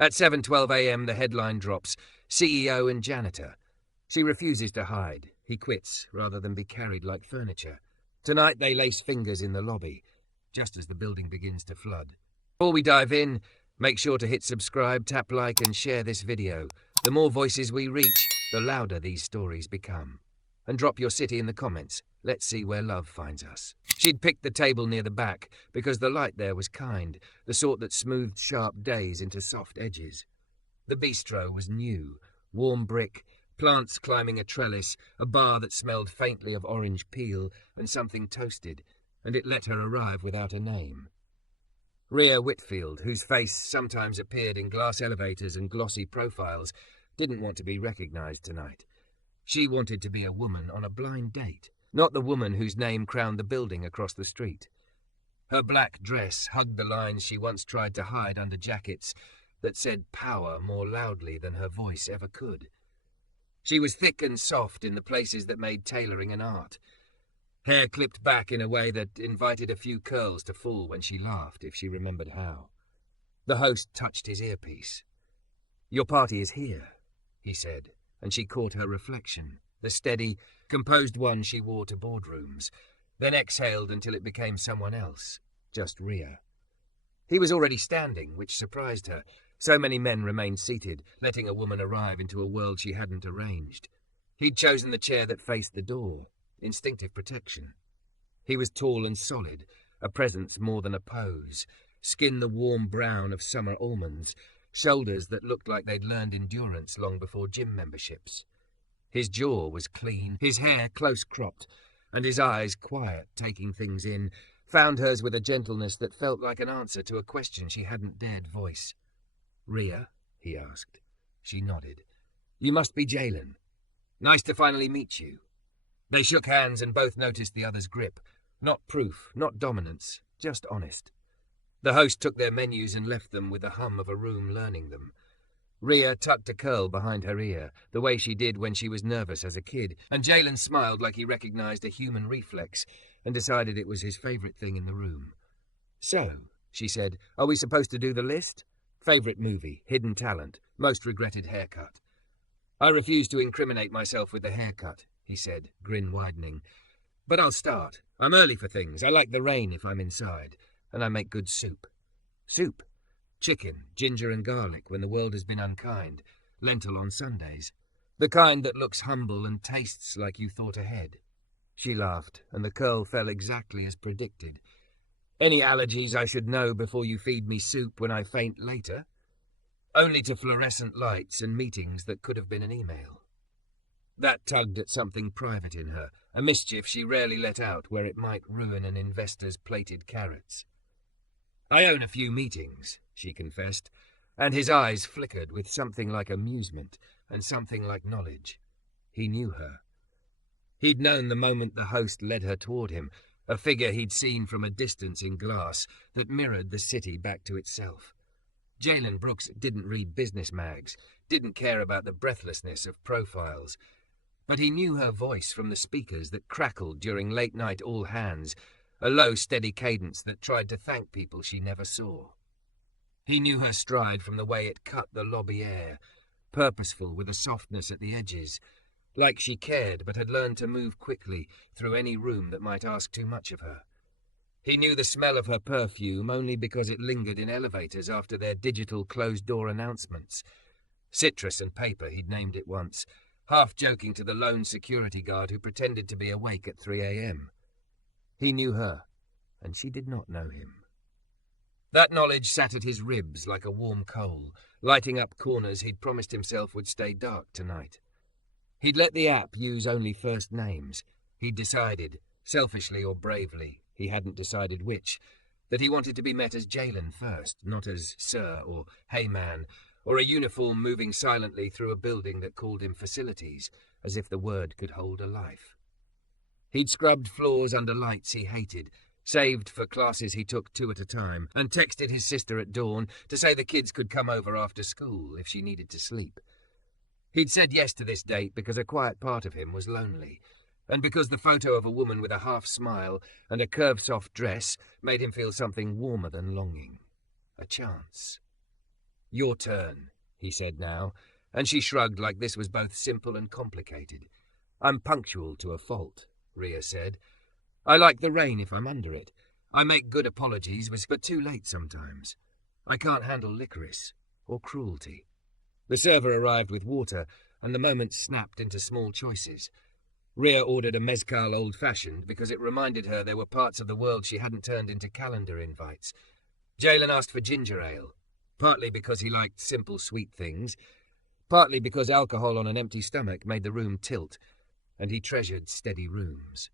At 7:12 a.m. the headline drops, CEO and janitor. She refuses to hide. He quits rather than be carried like furniture. Tonight they lace fingers in the lobby, just as the building begins to flood. Before we dive in, make sure to hit subscribe, tap like and share this video. The more voices we reach, the louder these stories become. And drop your city in the comments. Let's see where love finds us. She'd picked the table near the back because the light there was kind, the sort that smoothed sharp days into soft edges. The bistro was new, warm brick, plants climbing a trellis, a bar that smelled faintly of orange peel and something toasted, and it let her arrive without a name. Rhea Whitfield, whose face sometimes appeared in glass elevators and glossy profiles, didn't want to be recognized tonight. She wanted to be a woman on a blind date, not the woman whose name crowned the building across the street. Her black dress hugged the lines she once tried to hide under jackets that said power more loudly than her voice ever could. She was thick and soft in the places that made tailoring an art. Hair clipped back in a way that invited a few curls to fall when she laughed, if she remembered how. The host touched his earpiece. "Your party is here," he said, and she caught her reflection, the steady, composed one she wore to boardrooms, then exhaled until it became someone else, just Rhea. He was already standing, which surprised her. So many men remained seated, letting a woman arrive into a world she hadn't arranged. He'd chosen the chair that faced the door, instinctive protection. He was tall and solid, a presence more than a pose, skin the warm brown of summer almonds, shoulders that looked like they'd learned endurance long before gym memberships. His jaw was clean, his hair close-cropped, and his eyes, quiet, taking things in, found hers with a gentleness that felt like an answer to a question she hadn't dared voice. "Rhea?" he asked. She nodded. "You must be Jalen. Nice to finally meet you." They shook hands and both noticed the other's grip. Not proof, not dominance, just honest. The host took their menus and left them with the hum of a room learning them. Rhea tucked a curl behind her ear, the way she did when she was nervous as a kid, and Jalen smiled like he recognized a human reflex and decided it was his favorite thing in the room. "So," she said, "are we supposed to do the list? Favorite movie, hidden talent, most regretted haircut." "I refuse to incriminate myself with the haircut," he said, grin widening. "But I'll start. I'm early for things. I like the rain if I'm inside. And I make good soup." "Soup?" "Chicken, ginger and garlic when the world has been unkind. Lentil on Sundays. The kind that looks humble and tastes like you thought ahead." She laughed, and the curl fell exactly as predicted. "Any allergies I should know before you feed me soup when I faint later?" "Only to fluorescent lights and meetings that could have been an email." That tugged at something private in her, a mischief she rarely let out where it might ruin an investor's plated carrots. "I own a few meetings," she confessed, and his eyes flickered with something like amusement and something like knowledge. He knew her. He'd known the moment the host led her toward him, a figure he'd seen from a distance in glass that mirrored the city back to itself. Jalen Brooks didn't read business mags, didn't care about the breathlessness of profiles, but he knew her voice from the speakers that crackled during late-night all-hands, a low, steady cadence that tried to thank people she never saw. He knew her stride from the way it cut the lobby air, purposeful with a softness at the edges, like she cared but had learned to move quickly through any room that might ask too much of her. He knew the smell of her perfume only because it lingered in elevators after their digital closed-door announcements. Citrus and paper, he'd named it once, half joking to the lone security guard who pretended to be awake at 3 a.m. He knew her, and she did not know him. That knowledge sat at his ribs like a warm coal, lighting up corners he'd promised himself would stay dark tonight. He'd let the app use only first names. He'd decided, selfishly or bravely, he hadn't decided which, that he wanted to be met as Jalen first, not as Sir or Hey Man, or a uniform moving silently through a building that called him facilities, as if the word could hold a life. He'd scrubbed floors under lights he hated, saved for classes he took 2 at a time, and texted his sister at dawn to say the kids could come over after school if she needed to sleep. He'd said yes to this date because a quiet part of him was lonely, and because the photo of a woman with a half-smile and a curve-soft dress made him feel something warmer than longing. A chance. Your turn, he said now, and she shrugged like this was both simple and complicated. I'm punctual to a fault, Rhea said. I like the rain if I'm under it. I make good apologies, but too late sometimes. I can't handle licorice or cruelty. The server arrived with water, and the moment snapped into small choices. Rhea ordered a mezcal old-fashioned because it reminded her there were parts of the world she hadn't turned into calendar invites. Jalen asked for ginger ale, partly because he liked simple sweet things, partly because alcohol on an empty stomach made the room tilt, and he treasured steady rooms.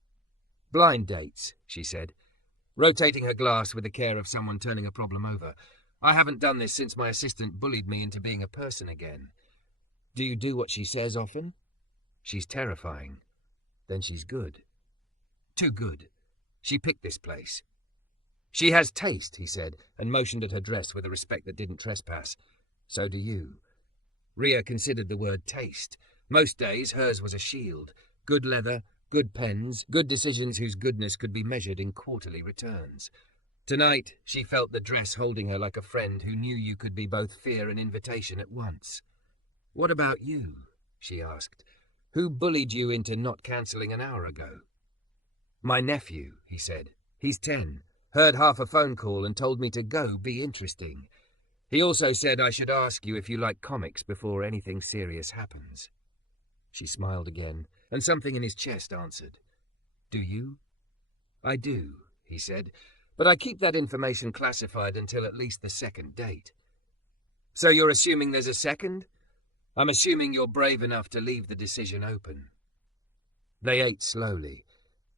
Blind dates, she said, rotating her glass with the care of someone turning a problem over. I haven't done this since my assistant bullied me into being a person again. Do you do what she says often? She's terrifying. Then she's good. Too good. She picked this place. She has taste, he said, and motioned at her dress with a respect that didn't trespass. So do you. Rhea considered the word taste. Most days hers was a shield. Good leather, good pens, good decisions whose goodness could be measured in quarterly returns. Tonight, she felt the dress holding her like a friend who knew you could be both fear and invitation at once. What about you? She asked. Who bullied you into not cancelling an hour ago? My nephew, he said. He's 10. Heard half a phone call and told me to go be interesting. He also said I should ask you if you like comics before anything serious happens. She smiled again, and something in his chest answered. Do you? I do, he said, but I keep that information classified until at least the second date. So you're assuming there's a second? I'm assuming you're brave enough to leave the decision open. They ate slowly.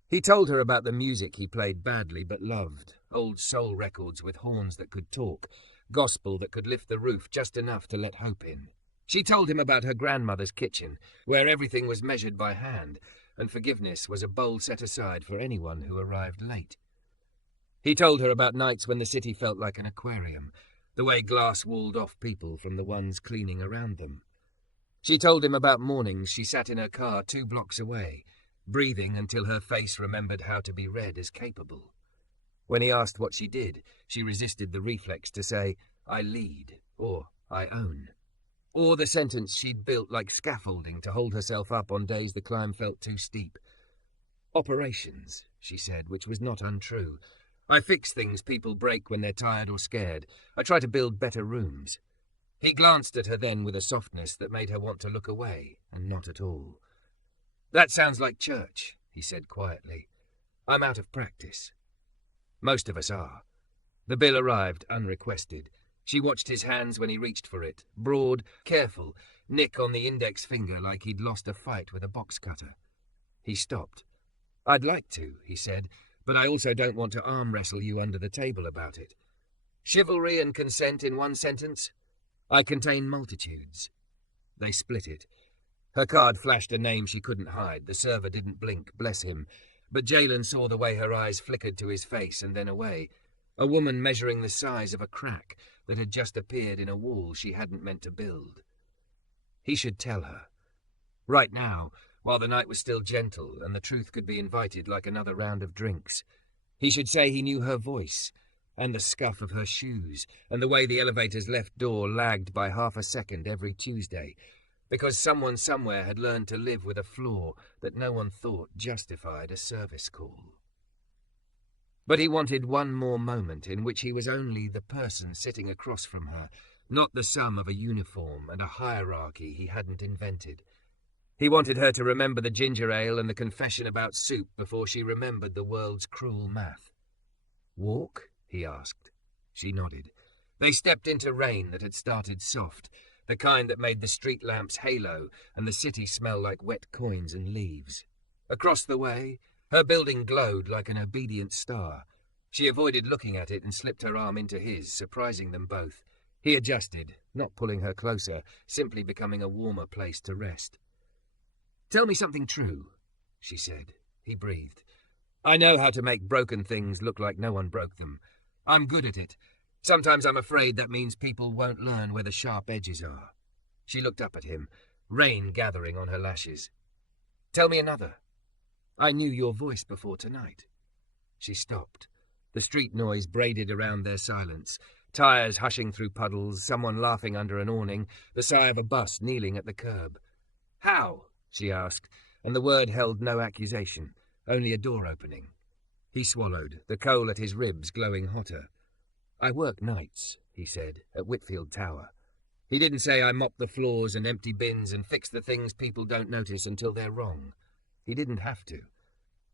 He told her about the music he played badly but loved, old soul records with horns that could talk, gospel that could lift the roof just enough to let hope in. She told him about her grandmother's kitchen, where everything was measured by hand, and forgiveness was a bowl set aside for anyone who arrived late. He told her about nights when the city felt like an aquarium, the way glass walled off people from the ones cleaning around them. She told him about mornings she sat in her car 2 blocks away, breathing until her face remembered how to be read as capable. When he asked what she did, she resisted the reflex to say, I lead, or I own. Or the sentence she'd built like scaffolding to hold herself up on days the climb felt too steep. Operations, she said, which was not untrue. I fix things people break when they're tired or scared. I try to build better rooms. He glanced at her then with a softness that made her want to look away, and not at all. That sounds like church, he said quietly. I'm out of practice. Most of us are. The bill arrived unrequested. She watched his hands when he reached for it, broad, careful, nick on the index finger like he'd lost a fight with a box cutter. He stopped. I'd like to, he said, but I also don't want to arm wrestle you under the table about it. Chivalry and consent in one sentence? I contain multitudes. They split it. Her card flashed a name she couldn't hide. The server didn't blink, bless him. But Jalen saw the way her eyes flickered to his face and then away. A woman measuring the size of a crack that had just appeared in a wall she hadn't meant to build. He should tell her. Right now, while the night was still gentle and the truth could be invited like another round of drinks. He should say he knew her voice, and the scuff of her shoes, and the way the elevator's left door lagged by half a second every Tuesday, because someone somewhere had learned to live with a flaw that no one thought justified a service call. But he wanted one more moment in which he was only the person sitting across from her, not the sum of a uniform and a hierarchy he hadn't invented. He wanted her to remember the ginger ale and the confession about soup before she remembered the world's cruel math. Walk? He asked. She nodded. They stepped into rain that had started soft, the kind that made the street lamps halo and the city smell like wet coins and leaves. Across the way, her building glowed like an obedient star. She avoided looking at it and slipped her arm into his, surprising them both. He adjusted, not pulling her closer, simply becoming a warmer place to rest. Tell me something true, she said. He breathed. I know how to make broken things look like no one broke them. I'm good at it. Sometimes I'm afraid that means people won't learn where the sharp edges are. She looked up at him, rain gathering on her lashes. Tell me another. I knew your voice before tonight. She stopped. The street noise braided around their silence. Tires hushing through puddles, someone laughing under an awning, the sigh of a bus kneeling at the curb. "How?" she asked, and the word held no accusation, only a door opening. He swallowed, the coal at his ribs glowing hotter. "I work nights," he said, "at Whitfield Tower." He didn't say I mop the floors and empty bins and fix the things people don't notice until they're wrong. He didn't have to.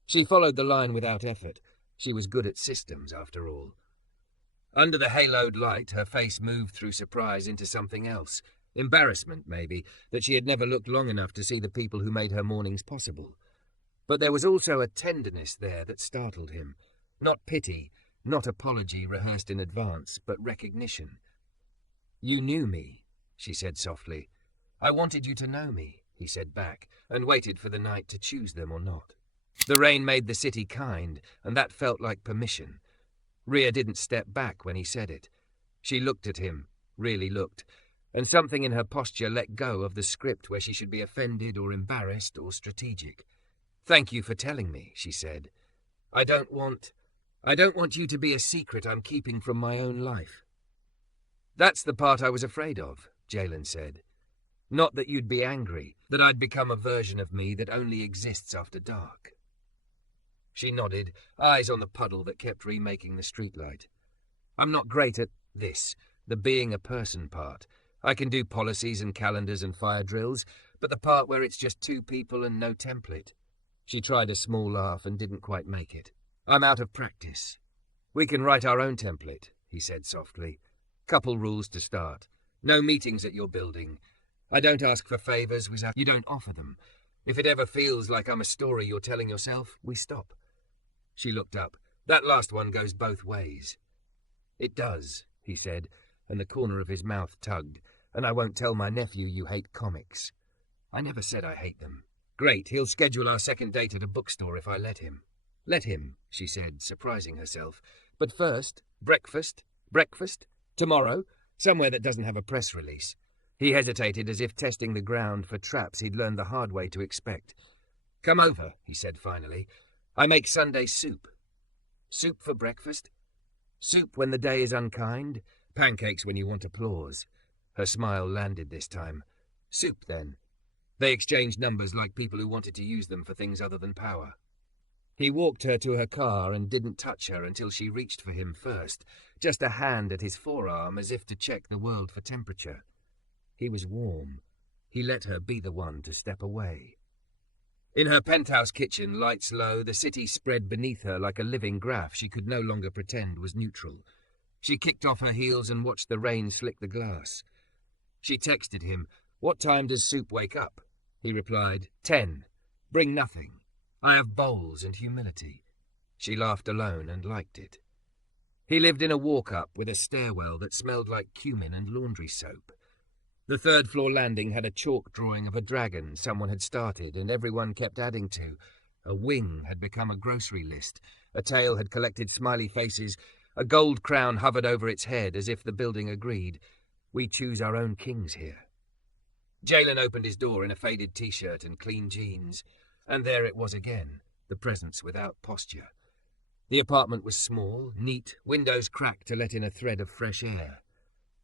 She followed the line without effort. She was good at systems, after all. Under the haloed light, her face moved through surprise into something else. Embarrassment, maybe, that she had never looked long enough to see the people who made her mornings possible. But there was also a tenderness there that startled him. Not pity, not apology rehearsed in advance, but recognition. "You knew me," she said softly. "I wanted you to know me," he said back, and waited for the night to choose them or not. The rain made the city kind, and that felt like permission. Rhea didn't step back when he said it. She looked at him, really looked, and something in her posture let go of the script where she should be offended or embarrassed or strategic. "Thank you for telling me," she said. I don't want you to be a secret I'm keeping from my own life." "That's the part I was afraid of," Jalen said. "Not that you'd be angry, that I'd become a version of me that only exists after dark." She nodded, eyes on the puddle that kept remaking the streetlight. "I'm not great at this, the being a person part. I can do policies and calendars and fire drills, but the part where it's just two people and no template." She tried a small laugh and didn't quite make it. "I'm out of practice." "We can write our own template," he said softly. "Couple rules to start. No meetings at your building. I don't ask for favours, you don't offer them. If it ever feels like I'm a story you're telling yourself, we stop." She looked up. "That last one goes both ways." "It does," he said, and the corner of his mouth tugged. "And I won't tell my nephew you hate comics." "I never said I hate them." "Great, he'll schedule our second date at a bookstore if I let him." "Let him," she said, surprising herself. "But first, breakfast? Breakfast? Tomorrow? Somewhere that doesn't have a press release." He hesitated as if testing the ground for traps he'd learned the hard way to expect. "Come over," he said finally. "I make Sunday soup." "Soup for breakfast? Soup when the day is unkind? Pancakes when you want applause?" Her smile landed this time. "Soup, then." They exchanged numbers like people who wanted to use them for things other than power. He walked her to her car and didn't touch her until she reached for him first, just a hand at his forearm as if to check the world for temperature. He was warm. He let her be the one to step away. In her penthouse kitchen, lights low, the city spread beneath her like a living graph she could no longer pretend was neutral. She kicked off her heels and watched the rain slick the glass. She texted him, "What time does Soup wake up?" He replied, 10. "Bring nothing. I have bowls and humility." She laughed alone and liked it. He lived in a walk-up with a stairwell that smelled like cumin and laundry soap. The third-floor landing had a chalk drawing of a dragon someone had started and everyone kept adding to. A wing had become a grocery list. A tail had collected smiley faces. A gold crown hovered over its head as if the building agreed. "We choose our own kings here." Jalen opened his door in a faded T-shirt and clean jeans. And there it was again, the presence without posture. The apartment was small, neat, windows cracked to let in a thread of fresh air.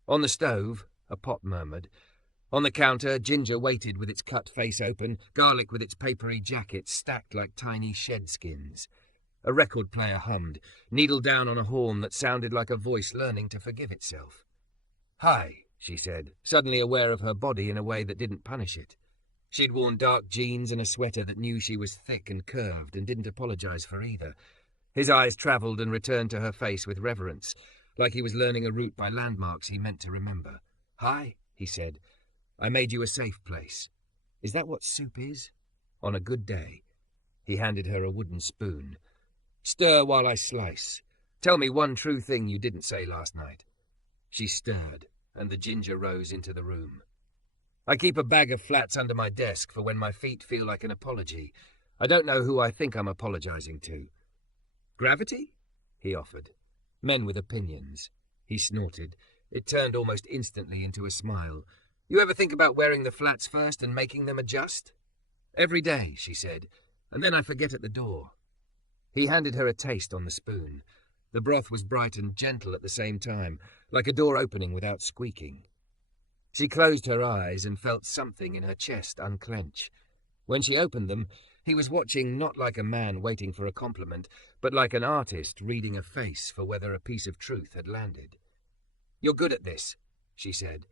On the stove, a pot murmured. On the counter, ginger waited with its cut face open, garlic with its papery jacket stacked like tiny shed skins. A record player hummed, needle down on a horn that sounded like a voice learning to forgive itself. "Hi," she said, suddenly aware of her body in a way that didn't punish it. She'd worn dark jeans and a sweater that knew she was thick and curved and didn't apologize for either. His eyes travelled and returned to her face with reverence, like he was learning a route by landmarks he meant to remember. "Hi," he said. "I made you a safe place. Is that what soup is? On a good day." He handed her a wooden spoon. "Stir while I slice. Tell me one true thing you didn't say last night." She stirred, and the ginger rose into the room. "I keep a bag of flats under my desk for when my feet feel like an apology. I don't know who I think I'm apologizing to." "Gravity?" he offered. "Men with opinions." He snorted. It turned almost instantly into a smile. "You ever think about wearing the flats first and making them adjust?" "Every day," she said, "and then I forget at the door." He handed her a taste on the spoon. The broth was bright and gentle at the same time, like a door opening without squeaking. She closed her eyes and felt something in her chest unclench. When she opened them, he was watching not like a man waiting for a compliment, but like an artist reading a face for whether a piece of truth had landed. "You're good at this," she said.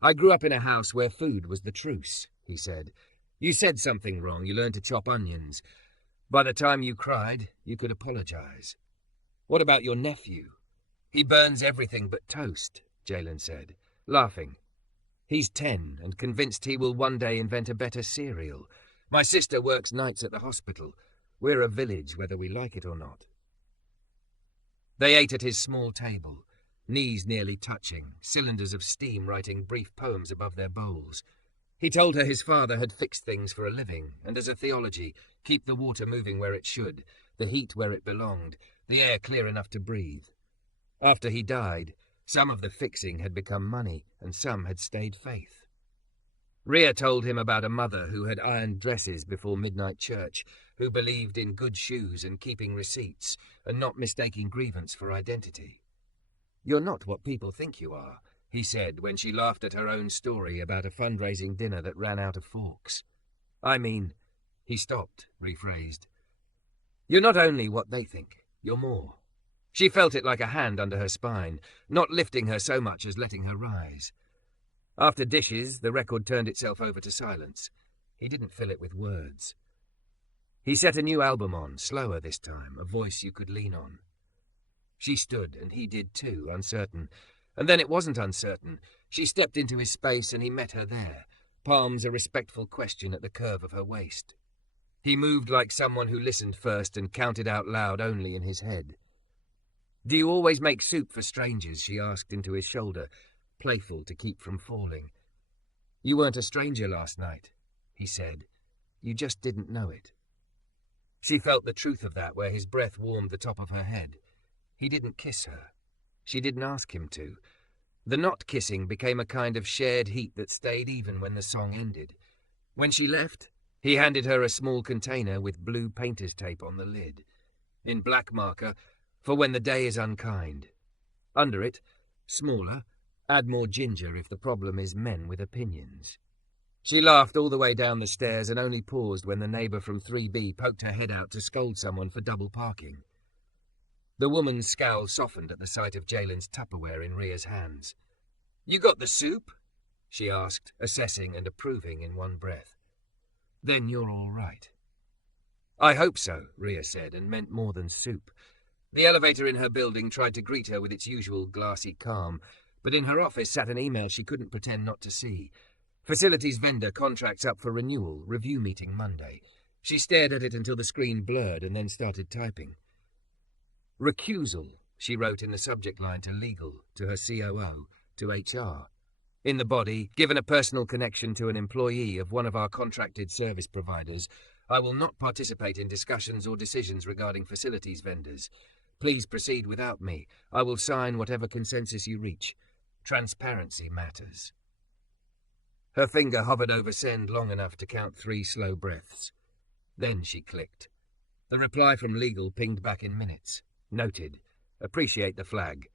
"I grew up in a house where food was the truce," he said. "You said something wrong, you learned to chop onions. By the time you cried, you could apologize. What about your nephew?" "He burns everything but toast," Jalen said, laughing. "He's 10 and convinced he will one day invent a better cereal. My sister works nights at the hospital. We're a village, whether we like it or not." They ate at his small table, knees nearly touching, cylinders of steam writing brief poems above their bowls. He told her his father had fixed things for a living, and as a theology, keep the water moving where it should, the heat where it belonged, the air clear enough to breathe. After he died, some of the fixing had become money, and some had stayed faith. Rhea told him about a mother who had ironed dresses before midnight church, who believed in good shoes and keeping receipts, and not mistaking grievance for identity. "You're not what people think you are," he said when she laughed at her own story about a fundraising dinner that ran out of forks. "I mean," he stopped, rephrased. "You're not only what they think, you're more." She felt it like a hand under her spine, not lifting her so much as letting her rise. After dishes, the record turned itself over to silence. He didn't fill it with words. He set a new album on, slower this time, a voice you could lean on. She stood, and he did too, uncertain. And then it wasn't uncertain. She stepped into his space, and he met her there, palms a respectful question at the curve of her waist. He moved like someone who listened first and counted out loud only in his head. "Do you always make soup for strangers?" she asked into his shoulder, playful to keep from falling. "You weren't a stranger last night," he said. "You just didn't know it." She felt the truth of that where his breath warmed the top of her head. He didn't kiss her. She didn't ask him to. The not kissing became a kind of shared heat that stayed even when the song ended. When she left, he handed her a small container with blue painter's tape on the lid. In black marker, "For when the day is unkind." Under it, smaller, "Add more ginger if the problem is men with opinions." She laughed all the way down the stairs and only paused when the neighbour from 3B poked her head out to scold someone for double parking. The woman's scowl softened at the sight of Jalen's Tupperware in Rhea's hands. "You got the soup?" she asked, assessing and approving in one breath. "Then you're all right." "I hope so," Rhea said, and meant more than soup. The elevator in her building tried to greet her with its usual glassy calm, but in her office sat an email she couldn't pretend not to see. Facilities vendor contracts up for renewal, review meeting Monday. She stared at it until the screen blurred and then started typing. "Recusal," she wrote in the subject line to legal, to her COO, to HR. In the body, given a personal connection to an employee of one of our contracted service providers, I will not participate in discussions or decisions regarding facilities vendors. Please proceed without me. I will sign whatever consensus you reach. Transparency matters. Her finger hovered over send long enough to count 3 slow breaths. Then she clicked. The reply from legal pinged back in minutes. Noted. Appreciate the flag.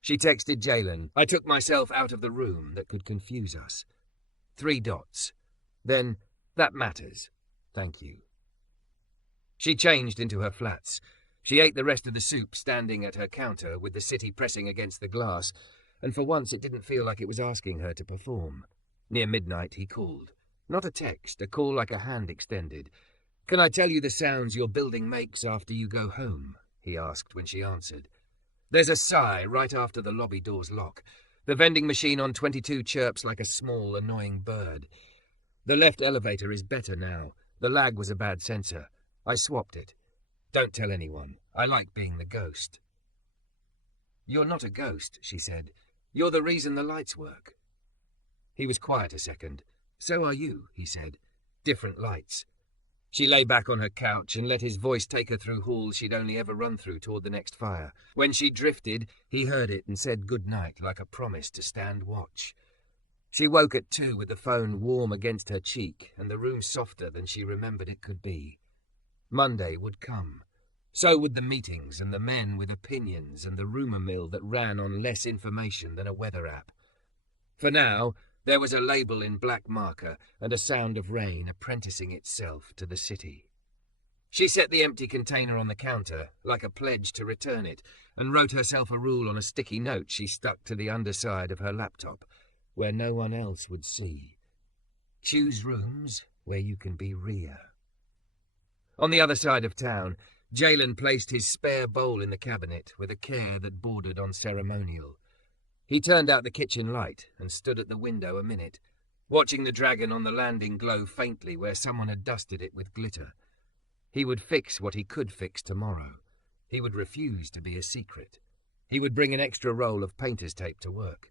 She texted Jalen, "I took myself out of the room that could confuse us." 3 dots. Then, "That matters. Thank you." She changed into her flats. She ate the rest of the soup standing at her counter with the city pressing against the glass, and for once it didn't feel like it was asking her to perform. Near midnight he called. Not a text, a call like a hand extended. "Can I tell you the sounds your building makes after you go home?" he asked when she answered. "There's a sigh right after the lobby doors lock. The vending machine on 22 chirps like a small, annoying bird. The left elevator is better now. The lag was a bad sensor. I swapped it. Don't tell anyone. I like being the ghost." "You're not a ghost," she said. "You're the reason the lights work." He was quiet a second. "So are you," he said. "Different lights." She lay back on her couch and let his voice take her through halls she'd only ever run through toward the next fire. When she drifted, he heard it and said good night like a promise to stand watch. She woke at 2 with the phone warm against her cheek and the room softer than she remembered it could be. Monday would come. So would the meetings and the men with opinions and the rumour mill that ran on less information than a weather app. For now, there was a label in black marker and a sound of rain apprenticing itself to the city. She set the empty container on the counter, like a pledge to return it, and wrote herself a rule on a sticky note she stuck to the underside of her laptop, where no one else would see. Choose rooms where you can be Rhea. On the other side of town, Jalen placed his spare bowl in the cabinet with a care that bordered on ceremonial. He turned out the kitchen light and stood at the window a minute, watching the dragon on the landing glow faintly where someone had dusted it with glitter. He would fix what he could fix tomorrow. He would refuse to be a secret. He would bring an extra roll of painter's tape to work.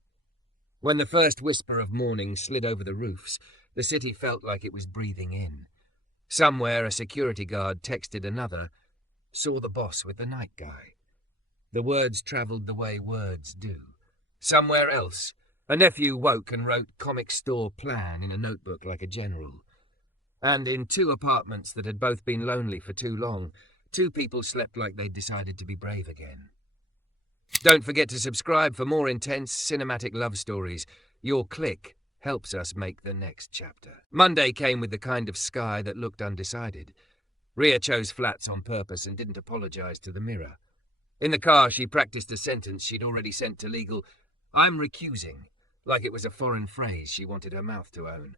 When the first whisper of morning slid over the roofs, the city felt like it was breathing in. Somewhere a security guard texted another, "Saw the boss with the night guy." The words travelled the way words do. Somewhere else, a nephew woke and wrote comic store plan in a notebook like a general. And in two apartments that had both been lonely for too long, two people slept like they'd decided to be brave again. Don't forget to subscribe for more intense cinematic love stories. Your click helps us make the next chapter. Monday came with the kind of sky that looked undecided. Rhea chose flats on purpose and didn't apologise to the mirror. In the car, she practiced a sentence she'd already sent to legal. "I'm recusing," like it was a foreign phrase she wanted her mouth to own.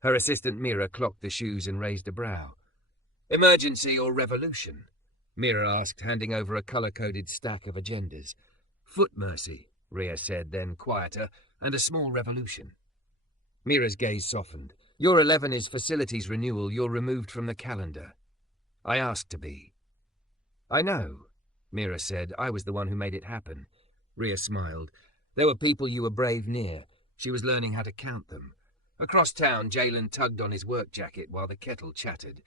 Her assistant Mira clocked the shoes and raised a brow. "Emergency or revolution?" Mira asked, handing over a colour-coded stack of agendas. "Foot mercy," Rhea said, then quieter, "and a small revolution." Mira's gaze softened. "Your 11 is facilities renewal. You're removed from the calendar." "I asked to be." "I know," Mira said. "I was the one who made it happen." Rhea smiled. "There were people you were brave near." She was learning how to count them. Across town, Jalen tugged on his work jacket while the kettle chattered.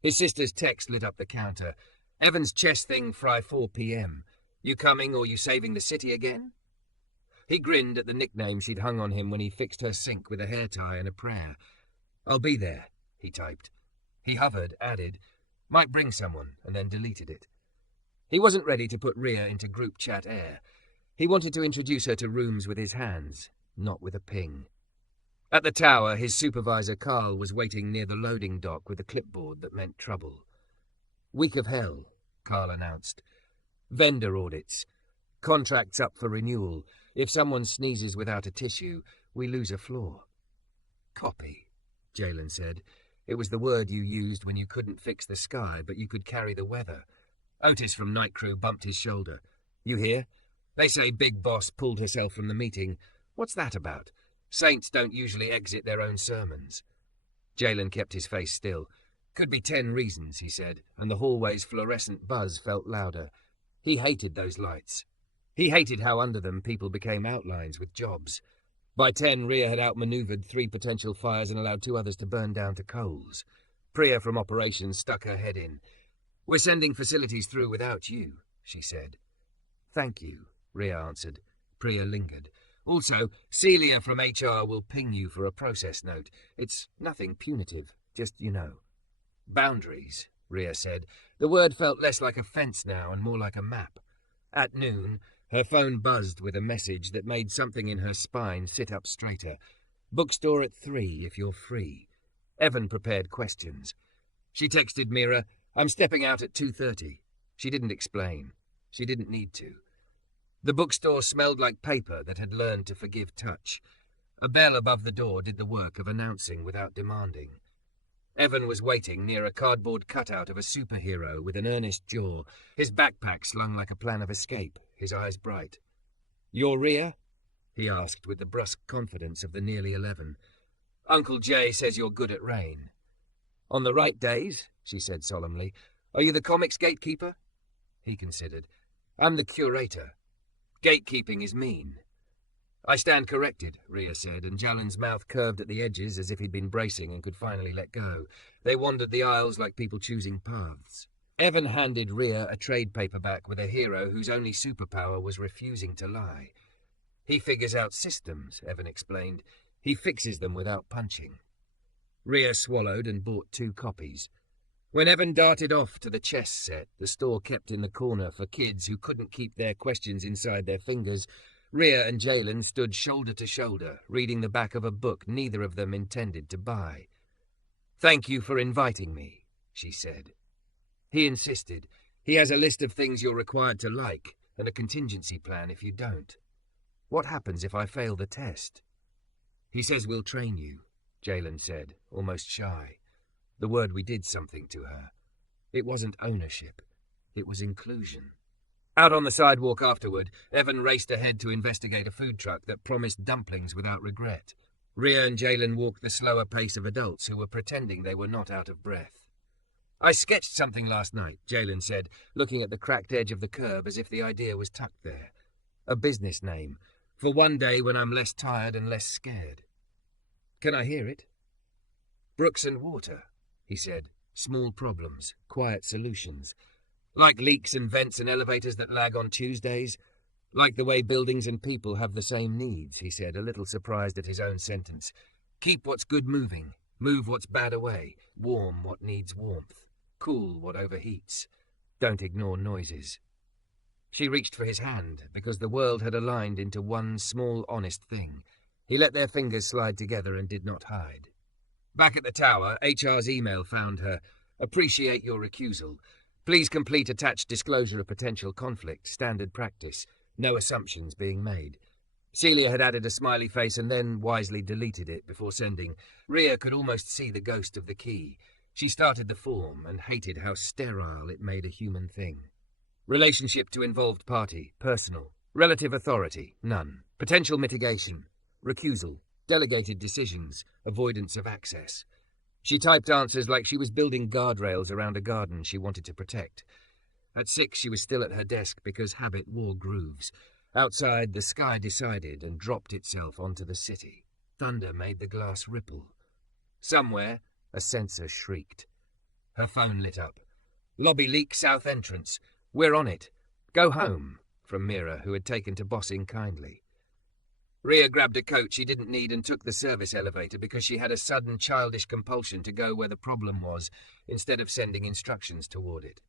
His sister's text lit up the counter. "Evan's chess thing, Fry 4 p.m. You coming or you saving the city again?" He grinned at the nickname she'd hung on him when he fixed her sink with a hair tie and a prayer. "I'll be there," he typed. He hovered, added, "Might bring someone," and then deleted it. He wasn't ready to put Rhea into group chat air. He wanted to introduce her to rooms with his hands, not with a ping. At the tower, his supervisor Carl was waiting near the loading dock with a clipboard that meant trouble. "Week of hell," Carl announced. "Vendor audits. Contracts up for renewal. If someone sneezes without a tissue, we lose a floor." "Copy," Jalen said. "It was the word you used when you couldn't fix the sky, but you could carry the weather." Otis from Night Crew bumped his shoulder. "You hear? They say Big Boss pulled herself from the meeting. What's that about? Saints don't usually exit their own sermons." Jalen kept his face still. "Could be 10 reasons," he said, and the hallway's fluorescent buzz felt louder. He hated those lights. He hated how under them people became outlines with jobs. By 10, Rhea had outmaneuvered 3 potential fires and allowed 2 others to burn down to coals. Priya from operations stuck her head in. "We're sending facilities through without you," she said. "Thank you," Rhea answered. Priya lingered. "Also, Celia from HR will ping you for a process note. It's nothing punitive, just, Boundaries," Rhea said. The word felt less like a fence now and more like a map. At noon, her phone buzzed with a message that made something in her spine sit up straighter. "Bookstore at 3 if you're free." Evan prepared questions. She texted Mira, "I'm stepping out at 2:30. She didn't explain. She didn't need to. The bookstore smelled like paper that had learned to forgive touch. A bell above the door did the work of announcing without demanding. Evan was waiting near a cardboard cutout of a superhero with an earnest jaw, his backpack slung like a plan of escape, his eyes bright. "You're Rhea?" he asked with the brusque confidence of the nearly 11. "Uncle Jay says you're good at rain." "On the right days," she said solemnly. "Are you the comics gatekeeper?" He considered. "I'm the curator. Gatekeeping is mean." "I stand corrected," Rhea said, and Jalen's mouth curved at the edges as if he'd been bracing and could finally let go. They wandered the aisles like people choosing paths. Evan handed Rhea a trade paperback with a hero whose only superpower was refusing to lie. "He figures out systems," Evan explained. "He fixes them without punching." Rhea swallowed and bought 2 copies. When Evan darted off to the chess set, the store kept in the corner for kids who couldn't keep their questions inside their fingers, Rhea and Jalen stood shoulder to shoulder, reading the back of a book neither of them intended to buy. "Thank you for inviting me," she said. He insisted. "He has a list of things you're required to like, and a contingency plan if you don't. What happens if I fail the test?" "He says we'll train you," Jalen said, almost shy. The word we did something to her. It wasn't ownership. It was inclusion. Out on the sidewalk afterward, Evan raced ahead to investigate a food truck that promised dumplings without regret. Rhea and Jalen walked the slower pace of adults who were pretending they were not out of breath. "I sketched something last night," Jalen said, looking at the cracked edge of the curb as if the idea was tucked there. "A business name, for one day when I'm less tired and less scared." "Can I hear it?" "Brooks and water," he said. "Small problems, quiet solutions. Like leaks and vents and elevators that lag on Tuesdays. Like the way buildings and people have the same needs," he said, a little surprised at his own sentence. "Keep what's good moving, move what's bad away, warm what needs warmth, cool what overheats. Don't ignore noises." She reached for his hand, because the world had aligned into one small, honest thing. He let their fingers slide together and did not hide. Back at the tower, HR's email found her. "Appreciate your recusal. Please complete attached disclosure of potential conflict, standard practice. No assumptions being made." Celia had added a smiley face and then wisely deleted it before sending. Rhea could almost see the ghost of the key. She started the form and hated how sterile it made a human thing. Relationship to involved party, personal. Relative authority, none. Potential mitigation, recusal. Delegated decisions, avoidance of access. She typed answers like she was building guardrails around a garden she wanted to protect. At 6 she was still at her desk because habit wore grooves. Outside, the sky decided and dropped itself onto the city. Thunder made the glass ripple. Somewhere, a sensor shrieked. Her phone lit up. "Lobby leak, south entrance. We're on it. Go home," from Mira, who had taken to bossing kindly. Rhea grabbed a coat she didn't need and took the service elevator because she had a sudden childish compulsion to go where the problem was, instead of sending instructions toward it.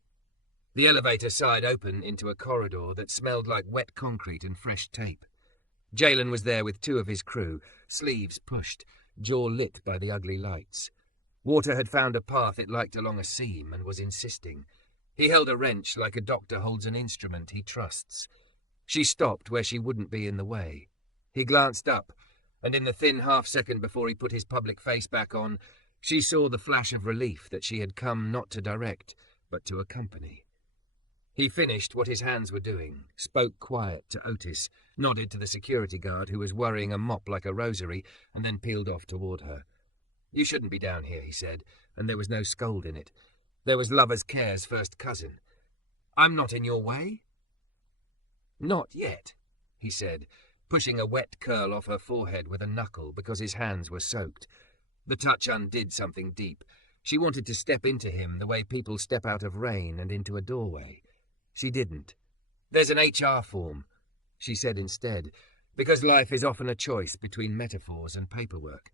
The elevator sighed open into a corridor that smelled like wet concrete and fresh tape. Jalen was there with 2 of his crew, sleeves pushed, jaw lit by the ugly lights. Water had found a path it liked along a seam and was insisting. He held a wrench like a doctor holds an instrument he trusts. She stopped where she wouldn't be in the way. He glanced up, and in the thin half-second before he put his public face back on, she saw the flash of relief that she had come not to direct, but to accompany. He finished what his hands were doing, spoke quiet to Otis, nodded to the security guard who was worrying a mop like a rosary, and then peeled off toward her. "You shouldn't be down here," he said, and there was no scold in it. There was Lover's Care's first cousin. "I'm not in your way?" "Not yet," he said, pushing a wet curl off her forehead with a knuckle because his hands were soaked. The touch undid something deep. She wanted to step into him the way people step out of rain and into a doorway. She didn't. "There's an HR form," she said instead, because life is often a choice between metaphors and paperwork.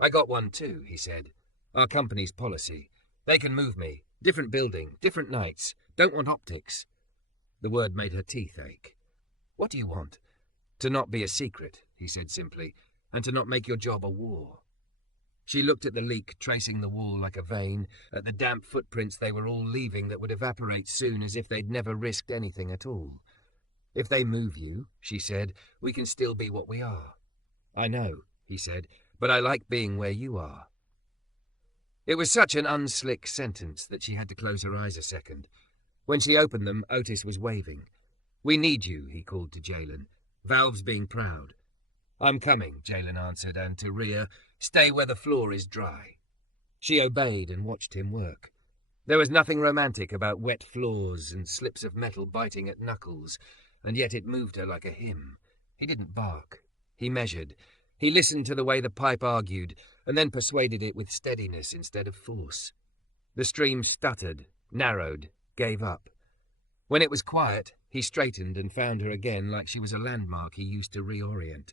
"I got one too," he said. "Our company's policy. They can move me. Different building, different nights. Don't want optics." The word made her teeth ache. "What do you want?" "To not be a secret," he said simply, "and to not make your job a war." She looked at the leak tracing the wall like a vein, at the damp footprints they were all leaving that would evaporate soon as if they'd never risked anything at all. "If they move you," she said, "we can still be what we are." "I know," he said, "but I like being where you are." It was such an unslick sentence that she had to close her eyes a second. When she opened them, Otis was waving. "We need you," he called to Jalen. "Valve's being proud." "I'm coming," Jalen answered, and to Rhea, "Stay where the floor is dry." She obeyed and watched him work. There was nothing romantic about wet floors and slips of metal biting at knuckles, and yet it moved her like a hymn. He didn't bark. He measured. He listened to the way the pipe argued, and then persuaded it with steadiness instead of force. The stream stuttered, narrowed, gave up. When it was quiet, he straightened and found her again like she was a landmark he used to reorient.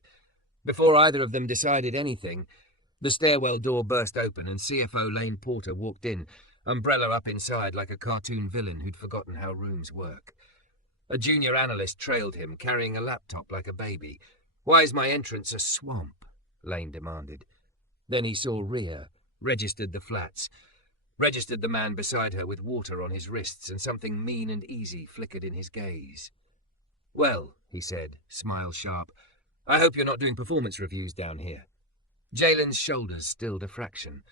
Before either of them decided anything, the stairwell door burst open and CFO Lane Porter walked in, umbrella up inside like a cartoon villain who'd forgotten how rooms work. A junior analyst trailed him, carrying a laptop like a baby. "Why is my entrance a swamp?" Lane demanded. Then he saw Rhea, registered the flats, registered the man beside her with water on his wrists, and something mean and easy flickered in his gaze. "Well," he said, smile sharp, "I hope you're not doing performance reviews down here." Jalen's shoulders stilled a fraction.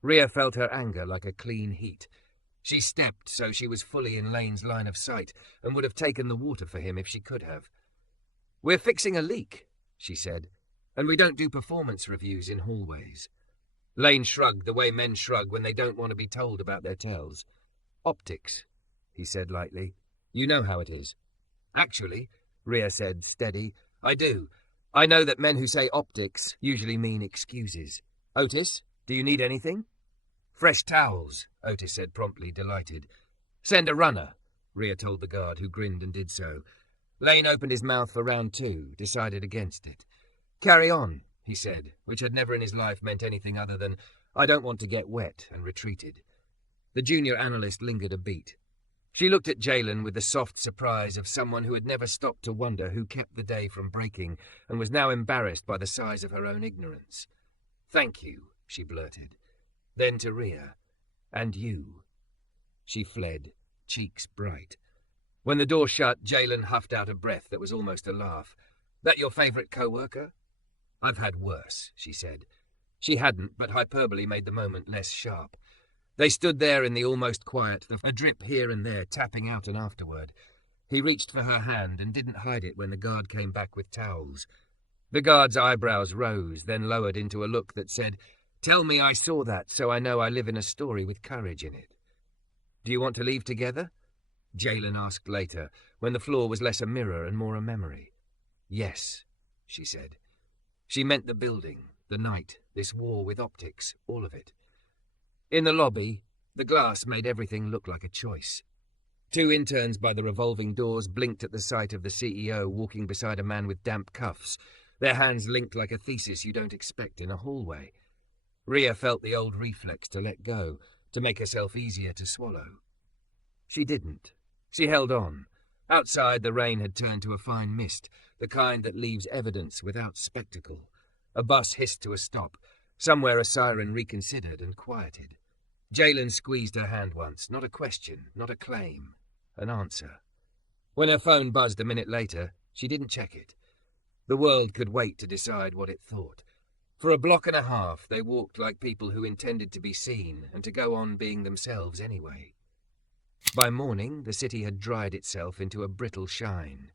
Rhea felt her anger like a clean heat. She stepped so she was fully in Lane's line of sight and would have taken the water for him if she could have. "We're fixing a leak," she said, "and we don't do performance reviews in hallways." Lane shrugged the way men shrug when they don't want to be told about their tells. "Optics," he said lightly. "You know how it is." "Actually," Rhea said, steady, "I do. I know that men who say optics usually mean excuses. Otis, do you need anything?" "Fresh towels," Otis said promptly, delighted. "Send a runner," Rhea told the guard, who grinned and did so. Lane opened his mouth for round two, decided against it. "Carry on," he said, which had never in his life meant anything other than, "I don't want to get wet," and retreated. The junior analyst lingered a beat. She looked at Jalen with the soft surprise of someone who had never stopped to wonder who kept the day from breaking and was now embarrassed by the size of her own ignorance. "Thank you," she blurted. Then to Rhea, "And you." She fled, cheeks bright. When the door shut, Jalen huffed out a breath that was almost a laugh. "That your favourite co-worker?" "I've had worse," she said. She hadn't, but hyperbole made the moment less sharp. They stood there in the almost quiet, a drip here and there tapping out and afterward. He reached for her hand and didn't hide it when the guard came back with towels. The guard's eyebrows rose, then lowered into a look that said, "Tell me I saw that, so I know I live in a story with courage in it." "Do you want to leave together?" Jalen asked later, when the floor was less a mirror and more a memory. "Yes," she said. She meant the building, the night, this war with optics, all of it. In the lobby, the glass made everything look like a choice. Two interns by the revolving doors blinked at the sight of the CEO walking beside a man with damp cuffs, their hands linked like a thesis you don't expect in a hallway. Rhea felt the old reflex to let go, to make herself easier to swallow. She didn't. She held on. Outside, the rain had turned to a fine mist, the kind that leaves evidence without spectacle. A bus hissed to a stop. Somewhere a siren reconsidered and quieted. Jalen squeezed her hand once, not a question, not a claim, an answer. When her phone buzzed a minute later, she didn't check it. The world could wait to decide what it thought. For a block and a half, they walked like people who intended to be seen and to go on being themselves anyway. By morning, the city had dried itself into a brittle shine.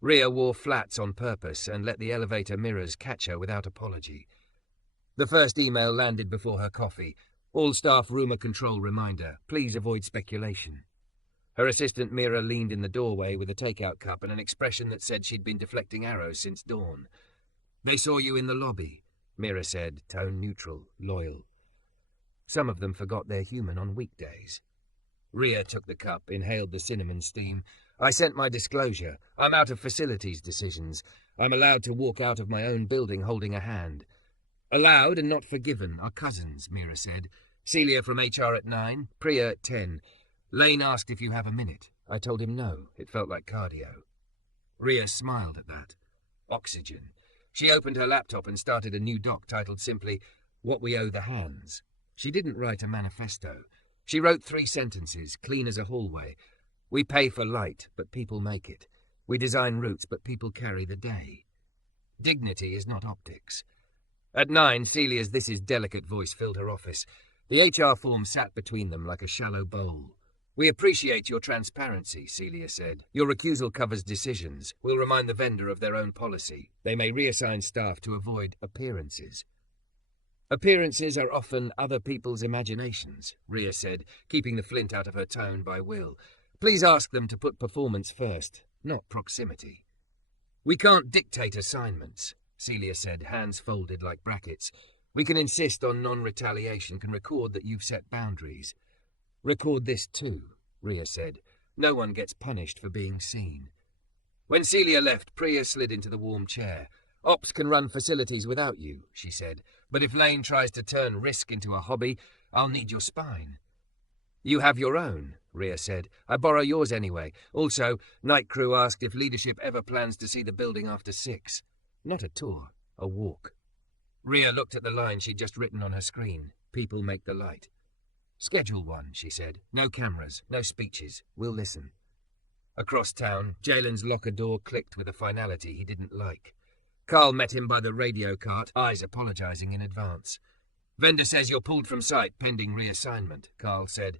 Rhea wore flats on purpose and let the elevator mirrors catch her without apology. The first email landed before her coffee. All staff rumor control reminder. Please avoid speculation. Her assistant Mira leaned in the doorway with a takeout cup and an expression that said she'd been deflecting arrows since dawn. They saw you in the lobby, Mira said, tone neutral, loyal. Some of them forgot they're human on weekdays. Rhea took the cup, inhaled the cinnamon steam. I sent my disclosure. I'm out of facilities decisions. I'm allowed to walk out of my own building holding a hand. Allowed and not forgiven are cousins, Mira said. Celia from HR at 9, Priya at 10. Lane asked if you have a minute. I told him no. It felt like cardio. Rhea smiled at that. Oxygen. She opened her laptop and started a new doc titled simply, What We Owe the Hands. She didn't write a manifesto. She wrote 3 sentences, clean as a hallway. We pay for light, but people make it. We design routes, but people carry the day. Dignity is not optics. At 9, Celia's "this is delicate" voice filled her office. The HR form sat between them like a shallow bowl. We appreciate your transparency, Celia said. Your recusal covers decisions. We'll remind the vendor of their own policy. They may reassign staff to avoid appearances. Appearances are often other people's imaginations, Rhea said, keeping the flint out of her tone by will. Please ask them to put performance first, not proximity. We can't dictate assignments, Celia said, hands folded like brackets. We can insist on non-retaliation, can record that you've set boundaries. Record this too, Rhea said. No one gets punished for being seen. When Celia left, Priya slid into the warm chair. Ops can run facilities without you, she said. But if Lane tries to turn risk into a hobby, I'll need your spine. You have your own, Rhea said. I borrow yours anyway. Also, night crew asked if leadership ever plans to see the building after 6. Not a tour, a walk. Rhea looked at the line she'd just written on her screen. People make the light. Schedule one, she said. No cameras, no speeches. We'll listen. Across town, Jalen's locker door clicked with a finality he didn't like. Carl met him by the radio cart, eyes apologizing in advance. Vendor says you're pulled from sight pending reassignment, Carl said.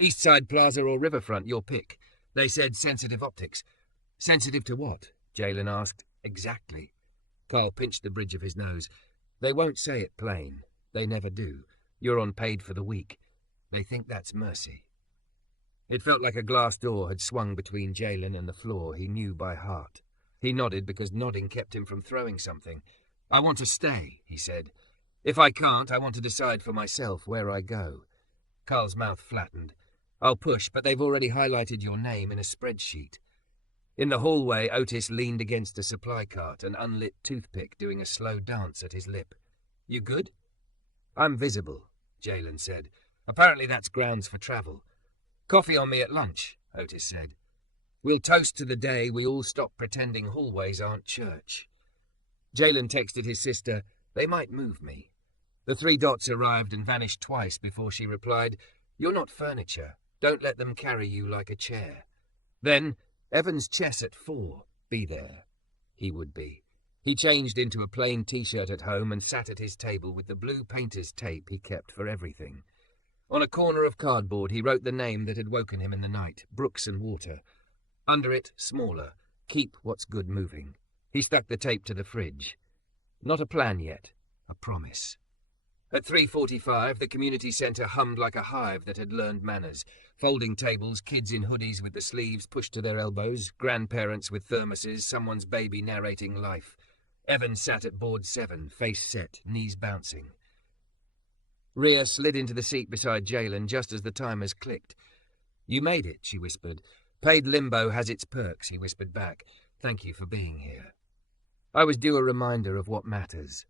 Eastside Plaza or Riverfront, your pick. They said sensitive optics. Sensitive to what? Jalen asked. Exactly. Carl pinched the bridge of his nose. They won't say it plain. They never do. You're on paid for the week. They think that's mercy. It felt like a glass door had swung between Jalen and the floor he knew by heart. He nodded because nodding kept him from throwing something. I want to stay, he said. If I can't, I want to decide for myself where I go. Carl's mouth flattened. I'll push, but they've already highlighted your name in a spreadsheet. In the hallway, Otis leaned against a supply cart, an unlit toothpick doing a slow dance at his lip. You good? I'm visible, Jalen said. Apparently that's grounds for travel. Coffee on me at lunch, Otis said. We'll toast to the day we all stop pretending hallways aren't church. Jalen texted his sister, they might move me. The 3 dots arrived and vanished twice before she replied, You're not furniture. Don't let them carry you like a chair. Then, Evan's chess at 4. Be there. He would be. He changed into a plain T-shirt at home and sat at his table with the blue painter's tape he kept for everything. On a corner of cardboard he wrote the name that had woken him in the night, Brooks and Water. Under it, smaller, keep what's good moving. He stuck the tape to the fridge. Not a plan yet, a promise. At 3:45, the community centre hummed like a hive that had learned manners. Folding tables, kids in hoodies with the sleeves pushed to their elbows, grandparents with thermoses, someone's baby narrating life. Evan sat at board 7, face set, knees bouncing. Rhea slid into the seat beside Jalen just as the timers clicked. You made it, she whispered. Paid limbo has its perks, he whispered back. Thank you for being here. I was due a reminder of what matters.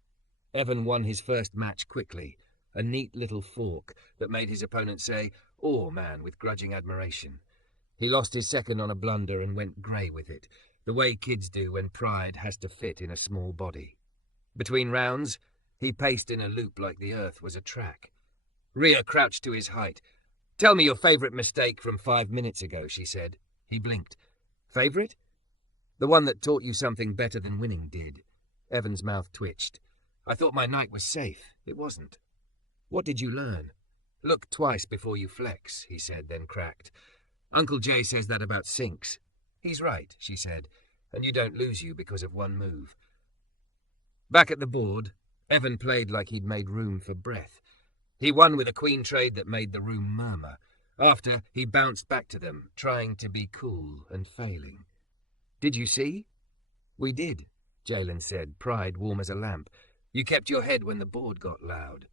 Evan won his first match quickly, a neat little fork that made his opponent say, "Oh, man," with grudging admiration. He lost his second on a blunder and went grey with it, the way kids do when pride has to fit in a small body. Between rounds, he paced in a loop like the earth was a track. Rhea crouched to his height. Tell me your favourite mistake from 5 minutes ago, she said. He blinked. Favourite? The one that taught you something better than winning did. Evan's mouth twitched. I thought my night was safe. It wasn't. What did you learn? Look twice before you flex, he said, then cracked. Uncle Jay says that about sinks. He's right, she said, and you don't lose you because of one move. Back at the board, Evan played like he'd made room for breath. He won with a queen trade that made the room murmur. After, he bounced back to them, trying to be cool and failing. Did you see? We did, Jalen said, pride warm as a lamp. You kept your head when the board got loud.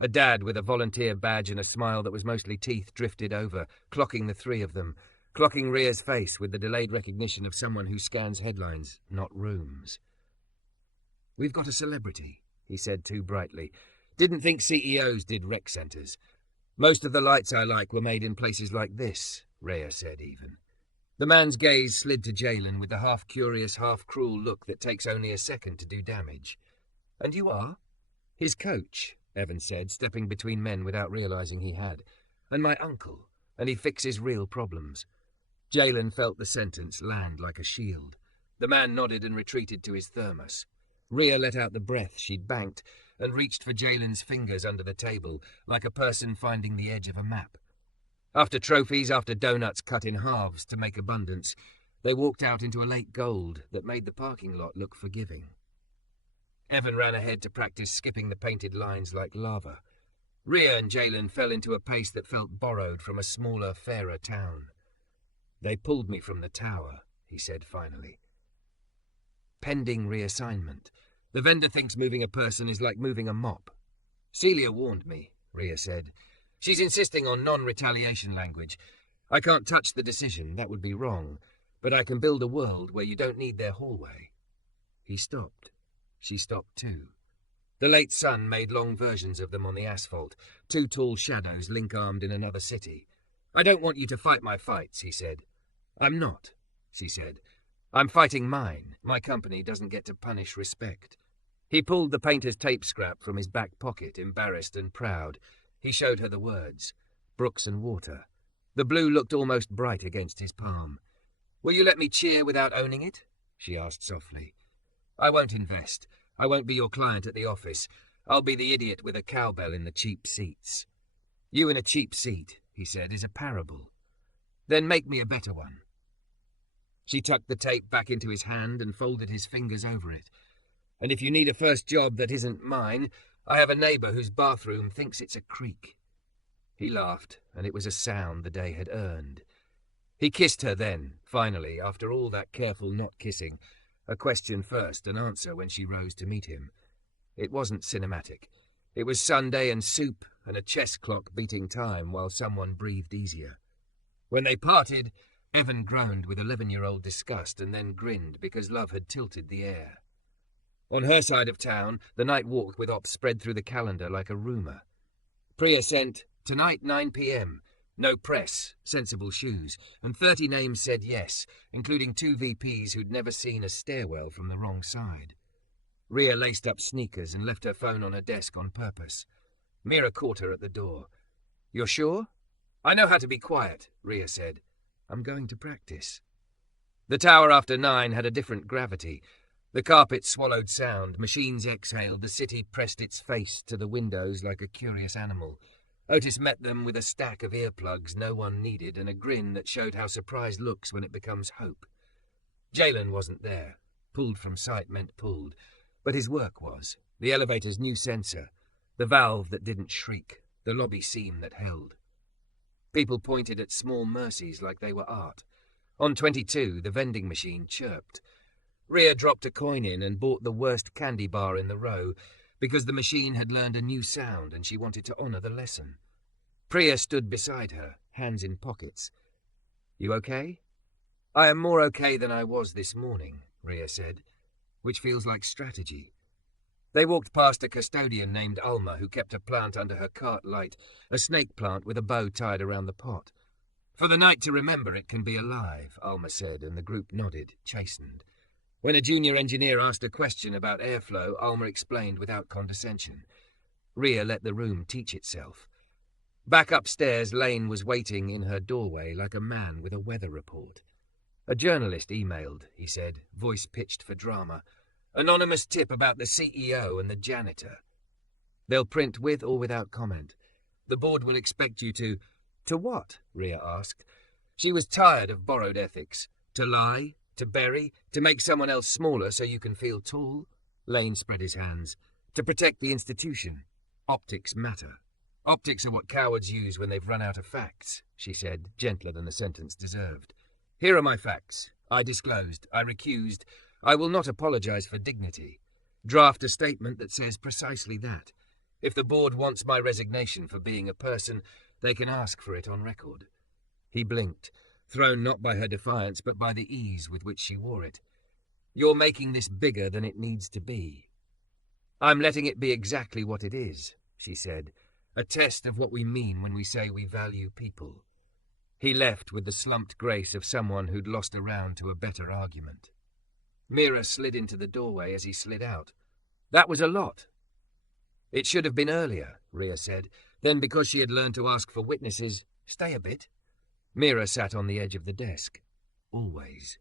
A dad with a volunteer badge and a smile that was mostly teeth drifted over, clocking the 3 of them, clocking Rhea's face with the delayed recognition of someone who scans headlines, not rooms. We've got a celebrity, he said too brightly. Didn't think CEOs did rec centres. Most of the lights I like were made in places like this, Rhea said even. The man's gaze slid to Jalen with the half-curious, half-cruel look that takes only a second to do damage. And you are? His coach, Evan said, stepping between men without realising he had. And my uncle, and he fixes real problems. Jalen felt the sentence land like a shield. The man nodded and retreated to his thermos. Rhea let out the breath she'd banked and reached for Jalen's fingers under the table, like a person finding the edge of a map. After trophies, after donuts cut in halves to make abundance, they walked out into a late gold that made the parking lot look forgiving. Evan ran ahead to practice skipping the painted lines like lava. Rhea and Jalen fell into a pace that felt borrowed from a smaller, fairer town. They pulled me from the tower, he said finally. Pending reassignment. The vendor thinks moving a person is like moving a mop. Celia warned me, Rhea said. She's insisting on non-retaliation language. I can't touch the decision, that would be wrong, but I can build a world where you don't need their hallway. He stopped. She stopped too. The late sun made long versions of them on the asphalt, two tall shadows link-armed in another city. "I don't want you to fight my fights," he said. "I'm not," she said. "I'm fighting mine. My company doesn't get to punish respect." He pulled the painter's tape scrap from his back pocket, embarrassed and proud. He showed her the words. Brooks and water. The blue looked almost bright against his palm. "Will you let me cheer without owning it?" she asked softly. "I won't invest. I won't be your client at the office. I'll be the idiot with a cowbell in the cheap seats." "You in a cheap seat," he said, "is a parable." "Then make me a better one." She tucked the tape back into his hand and folded his fingers over it. "And if you need a first job that isn't mine, I have a neighbour whose bathroom thinks it's a creek." He laughed, and it was a sound the day had earned. He kissed her then, finally, after all that careful not kissing, a question first, an answer when she rose to meet him. It wasn't cinematic. It was Sunday and soup and a chess clock beating time while someone breathed easier. When they parted, Evan groaned with 11-year-old disgust and then grinned because love had tilted the air. On her side of town, the night walk with Ops spread through the calendar like a rumour. Priya sent, "Tonight 9 p.m. No press, sensible shoes," and 30 names said yes, including 2 VPs who'd never seen a stairwell from the wrong side. Rhea laced up sneakers and left her phone on her desk on purpose. Mira caught her at the door. "You're sure?" "I know how to be quiet," Rhea said. "I'm going to practice." The tower after 9 had a different gravity. The carpet swallowed sound, machines exhaled, the city pressed its face to the windows like a curious animal. Otis met them with a stack of earplugs no one needed and a grin that showed how surprise looks when it becomes hope. Jalen wasn't there. Pulled from sight meant pulled. But his work was. The elevator's new sensor. The valve that didn't shriek. The lobby seam that held. People pointed at small mercies like they were art. On 22, the vending machine chirped. Rhea dropped a coin in and bought the worst candy bar in the row because the machine had learned a new sound and she wanted to honour the lesson. Priya stood beside her, hands in pockets. "You okay?" "I am more okay than I was this morning," Rhea said, which feels like strategy. They walked past a custodian named Alma who kept a plant under her cart light, a snake plant with a bow tied around the pot. "For the night to remember it can be alive," Alma said, and the group nodded, chastened. When a junior engineer asked a question about airflow, Alma explained without condescension. Rhea let the room teach itself. Back upstairs, Lane was waiting in her doorway like a man with a weather report. "A journalist emailed," he said, voice pitched for drama. "Anonymous tip about the CEO and the janitor. They'll print with or without comment. The board will expect you to—" "To what?" Rhea asked. She was tired of borrowed ethics. "To lie? To bury? To make someone else smaller so you can feel tall?" Lane spread his hands. "To protect the institution. Optics matter. Optics are what cowards use when they've run out of facts," she said, gentler than the sentence deserved. "Here are my facts. I disclosed. I recused. I will not apologize for dignity. Draft a statement that says precisely that. If the board wants my resignation for being a person, they can ask for it on record." He blinked, thrown not by her defiance but by the ease with which she wore it. "You're making this bigger than it needs to be." "I'm letting it be exactly what it is," she said, "a test of what we mean when we say we value people." He left with the slumped grace of someone who'd lost a round to a better argument. Mira slid into the doorway as he slid out. "That was a lot." "It should have been earlier," Rhea said. Then, because she had learned to ask for witnesses, "Stay a bit." Mira sat on the edge of the desk. Always.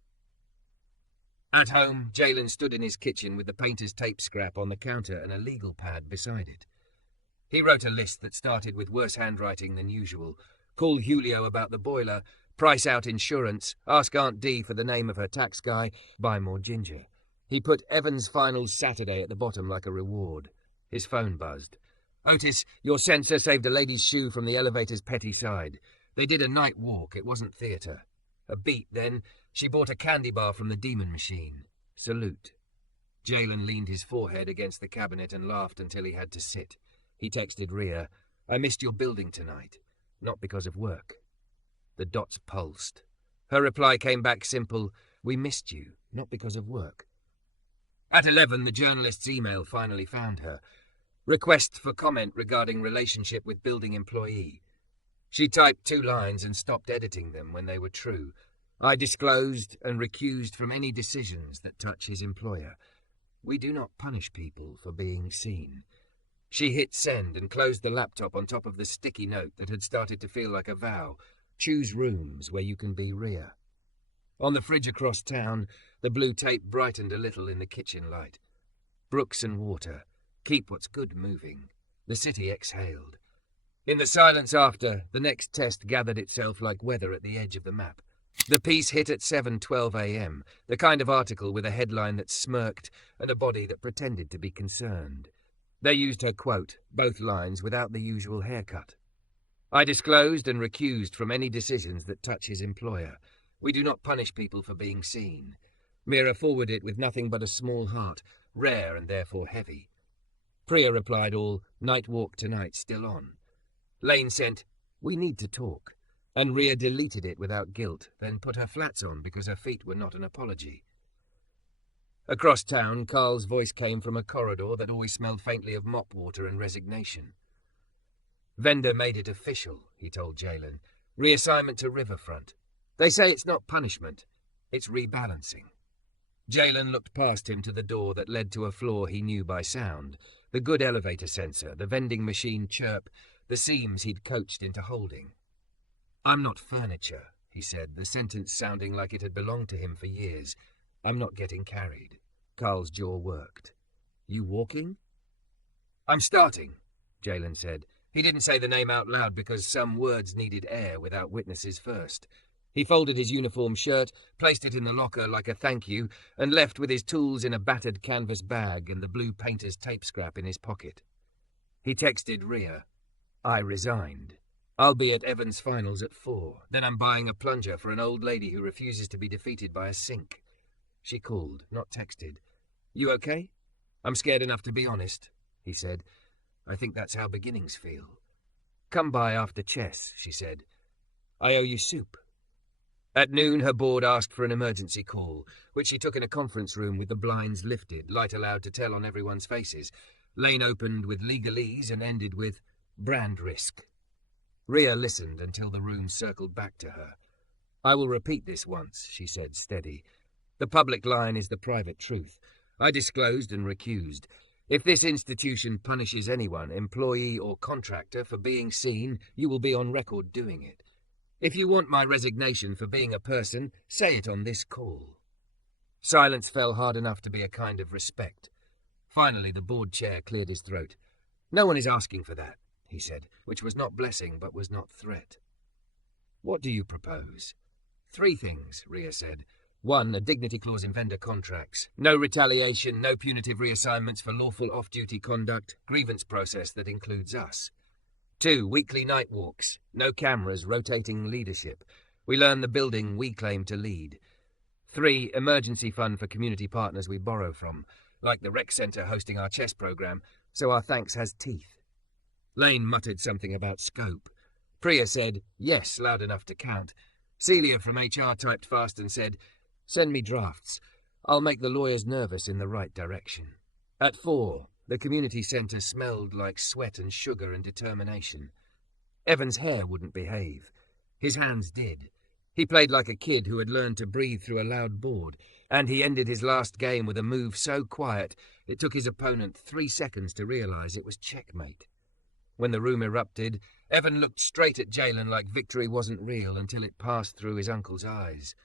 At home, Jalen stood in his kitchen with the painter's tape scrap on the counter and a legal pad beside it. He wrote a list that started with worse handwriting than usual. Call Julio about the boiler, price out insurance, ask Aunt Dee for the name of her tax guy, buy more ginger. He put Evan's finals Saturday at the bottom like a reward. His phone buzzed. "Otis, your sensor saved a lady's shoe from the elevator's petty side. They did a night walk, it wasn't theatre. A beat, then. She bought a candy bar from the demon machine. Salute." Jalen leaned his forehead against the cabinet and laughed until he had to sit. He texted Rhea, "I missed your building tonight. Not because of work." The dots pulsed. Her reply came back simple, "We missed you, not because of work." At 11, the journalist's email finally found her. Request for comment regarding relationship with building employee. She typed 2 lines and stopped editing them when they were true. I disclosed and recused from any decisions that touch his employer. We do not punish people for being seen. She hit send and closed the laptop on top of the sticky note that had started to feel like a vow. Choose rooms where you can be Rhea. On the fridge across town, the blue tape brightened a little in the kitchen light. Brooks and water. Keep what's good moving. The city exhaled. In the silence after, the next test gathered itself like weather at the edge of the map. The piece hit at 7:12 a.m., the kind of article with a headline that smirked and a body that pretended to be concerned. They used her quote, both lines without the usual haircut. I disclosed and recused from any decisions that touch his employer. We do not punish people for being seen. Mira forwarded it with nothing but a small heart, rare and therefore heavy. Priya replied all, night walk tonight still on. Lane sent, we need to talk. And Rhea deleted it without guilt, then put her flats on because her feet were not an apology. Across town, Carl's voice came from a corridor that always smelled faintly of mop water and resignation. Vendor made it official, he told Jalen. Reassignment to Riverfront. They say it's not punishment, it's rebalancing. Jalen looked past him to the door that led to a floor he knew by sound, the good elevator sensor, the vending machine chirp, the seams he'd coached into holding. I'm not furniture, he said, the sentence sounding like it had belonged to him for years. I'm not getting carried. Carl's jaw worked. You walking? I'm starting, Jalen said. He didn't say the name out loud because some words needed air without witnesses first. He folded his uniform shirt, placed it in the locker like a thank you, and left with his tools in a battered canvas bag and the blue painter's tape scrap in his pocket. He texted Rhea. I resigned. I'll be at Evans' finals at 4. Then I'm buying a plunger for an old lady who refuses to be defeated by a sink. She called, not texted. You okay? I'm scared enough to be honest, he said. I think that's how beginnings feel. Come by after chess, she said. I owe you soup. At noon, her board asked for an emergency call, which she took in a conference room with the blinds lifted, light allowed to tell on everyone's faces. Lane opened with legalese and ended with brand risk. Rhea listened until the room circled back to her. I will repeat this once, she said, steady. The public line is the private truth. I disclosed and recused. If this institution punishes anyone, employee or contractor, for being seen, you will be on record doing it. If you want my resignation for being a person, say it on this call. Silence fell hard enough to be a kind of respect. Finally, the board chair cleared his throat. No one is asking for that, he said, which was not blessing but was not threat. What do you propose? 3 things, Rhea said. 1, a dignity clause in vendor contracts. No retaliation, no punitive reassignments for lawful off-duty conduct, grievance process that includes us. 2, weekly night walks. No cameras, rotating leadership. We learn the building we claim to lead. 3, emergency fund for community partners we borrow from, like the rec centre hosting our chess program, so our thanks has teeth. Lane muttered something about scope. Priya said, yes, loud enough to count. Celia from HR typed fast and said, send me drafts. I'll make the lawyers nervous in the right direction. At 4, the community centre smelled like sweat and sugar and determination. Evan's hair wouldn't behave. His hands did. He played like a kid who had learned to breathe through a loud board, and he ended his last game with a move so quiet it took his opponent 3 seconds to realise it was checkmate. When the room erupted, Evan looked straight at Jalen like victory wasn't real until it passed through his uncle's eyes.